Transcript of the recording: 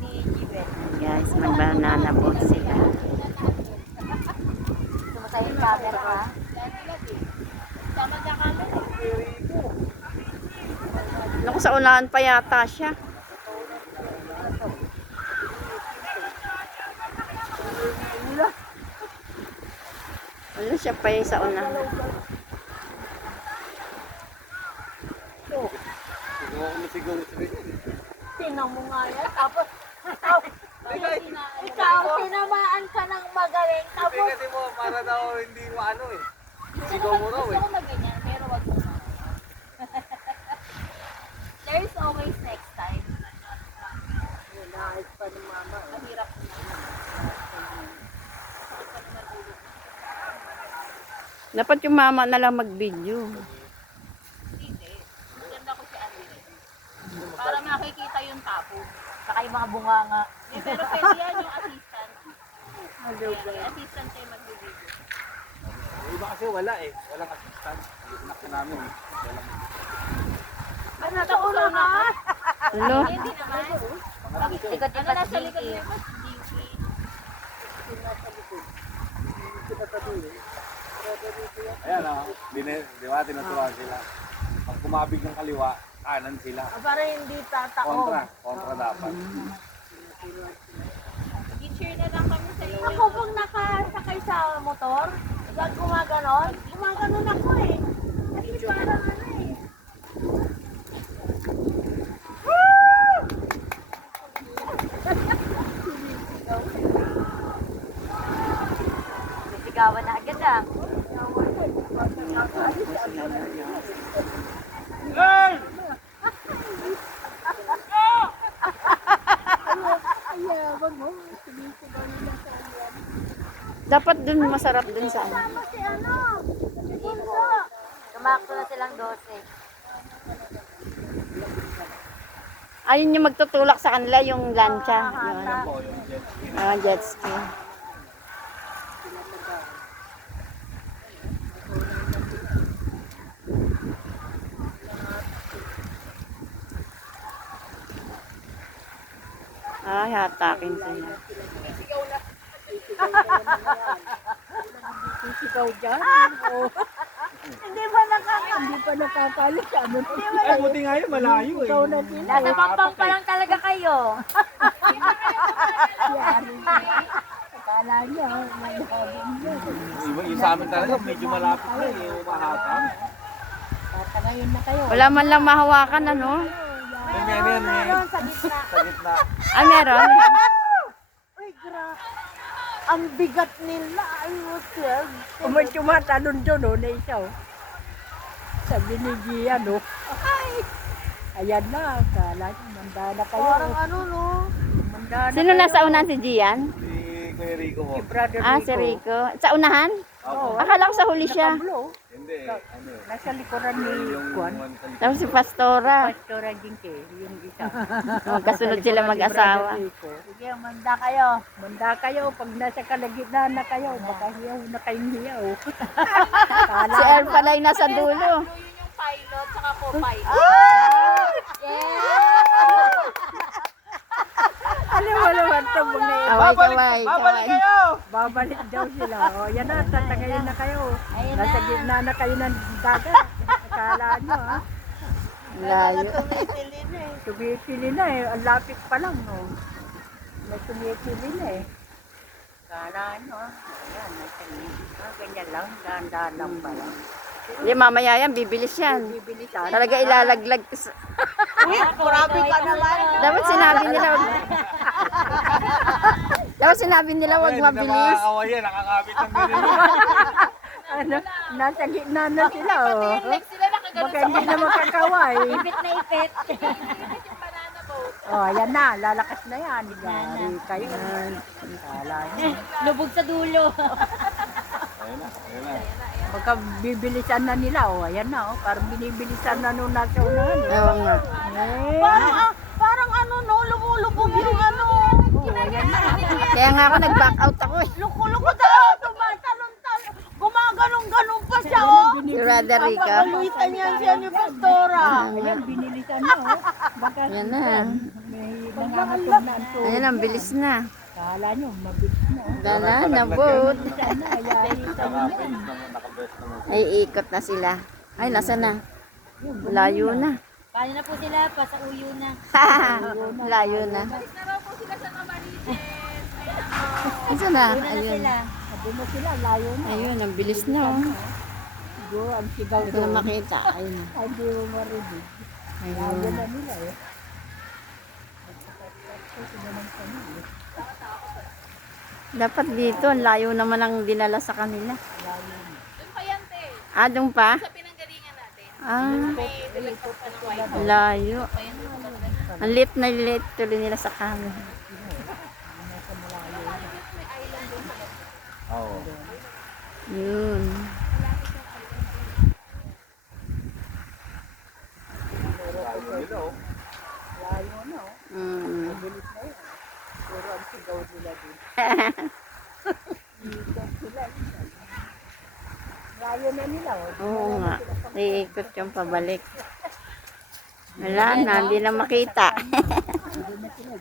ni Jibet. Guys, mag-banana boat sila. Sumasay yung camera ha. Tama na kami. Naku, sa unahan pa yata siya. Ano siya pa yung sa unahan. Tingnan mo nga yan. Tapos, ikaw, tinamaan ka ng magaling. Tapos, Kasi mo, para daw hindi mo ano eh. Sigaw mo raw eh. gusto ko na ganyan, pero wag mo na. There's always next time. Nahit pa ni mama. Mahirap na. Dapat yung mama na lang mag-video. Hindi. Maganda ko si Andre. Para makikita yung tapo. Saka yung mga bunganga. Eh, pero pwede yan yung assistant. Yung assistant kayo mag-video. Yung iba kasi wala eh. Walang assistant. Inak na namin eh. Walang Ano na ulo na? Hello? Hindi naman. Ikot yung nasa likod niya ba? Jinky. Ayan o. Di ba tinuturuan sila. Pag kumabig ng kaliwa, kanan sila. Para hindi tataon. Kontra dapat. Teacher na lang kami sa inyo. Ako pag nakasakay sa motor, pag gumaganon ako eh. Kasi parang ano eh. Sisigawan na agad ah. Dapat dun masarap dun sa ano. Si ano? Tumakto na silang 12. Ayun yung magtutulak sa kanila, yung lancha. Yun. Yan po, yung jet ski. Jet ski. Ay, hatakin sila. Sisigaw dyan? Hindi pa nakakali siya. Ay, buti nga yun, malayo eh. Nasa pampang pa lang talaga kayo. Akala niya, Yung sa amin talaga, medyo malapit na eh. Umahatang. tatagayon na kayo. Wala man lang mahawakan, ano? Meron yan. Sa gitna. Sa gitna. Ah, meron? Uy, ang bigat nila. Ay, hotel. Tumatalon doon, oh, na isa, oh. Sabi ni Gian, oh. Ay! Ayan na, kala niyo, manda na kayo. Parang ano, no? Manda na Sino nasa unahan, si Gian? Si Kuya Rico mo. Si Brother Ah, si Rico. Sa unahan? Oo. Akala ko sa huli siya. Nakablo. Hindi, ano eh. Nasa likuran ni Juan. one sa likod. Tapos si Pastora. Pastora Jinke, yung isa. Magkasunod sila mag-asawa. Sige, manda kayo. Manda kayo, pag nasa kalagitnaan na kayo, baka hiyaw na kayong hiyaw. Si Earl pala yung nasa dulo. Yun yung pilot, saka co-pilot. Alam mo naman ito, mga Kaway. babalik daw sila. O, yan na, tatagayin na kayo. Ayun Nasa na. gitna na kayo ng dagat. Akala nyo, ha? Layo. Tumitili na eh. Tumitili na eh. Ang lapit pa lang, no? May tumitili na eh. Akala nyo, ha? Ayan, nasa gitna. Ganyan lang, dahan-dahan lang pa lang. Hindi, mamaya yan, bibilis yan. Bibilisan. Talaga ilalaglag. Uy, grabe ka naman. Dapat sinabi nila wag. Dapat sinabi nila wag mabilis. Nakakawayan, nakakabit ng ganun. Ano, nasa gitna na sila, oh. Sila nakaganon Baka hindi na makakaway. ipit na ipit. Oh, ayan na, lalakas na yan. Gari kayo. Akala nyo. Lubog sa dulo. Ayun na, ayun na. Baka bibilisan na nila, oh. Ayan na, oh. Parang binibilisan na nung nasa unahan. Oo nga. Parang ano no, lumulubog yung ano. Oh, ayan na. Kaya nga ako nag-back out ako eh. Luko-luko tayo, tumatalon-talon. Gumaganong-ganong pa siya, oh. Si Brother Rica. Pagaluitan niya siya ni Pastora. Ayan, binilisan na, oh. Baka Yan na. may nangangatog na ang tubig. Ayan, ang bilis na. Kala nyo, mabilis na. Dala, nabot. Sana, ayayin sa Nakabest naman. Ay, ikot na sila. Ay, nasa na? Layo na. Kaya na po sila, pa sa uyo na. Layo na. Alis na raw po sila sa Camarines. Nasa na? Una na Ayun. sila. Sabi mo sila, layo na. Ayun, ang bilis na. Oh. Siguro, ang sigaw Hindi ko na doon. makita. Ayun. Ay, di mo marinig. Layo Ayun. na nila eh. Dapat dito, ang layo naman ang dinala sa kanila. Doon pa yan, te. Ah, doon pa? Sa pinanggalingan natin. Ah, May dilagpas pa ng white. layo. Pa yan, Ang lit na lit tuloy nila sa kami. Oo. Yun. Layo nila oh. Layo na oh. Mm. Bilis na yun. Siguro, ang sigaw nila din. Ikot sila. Layo na nila oh. Oo nga. Iikot yung pabalik. Wala na, hindi na makita. Hindi na sila.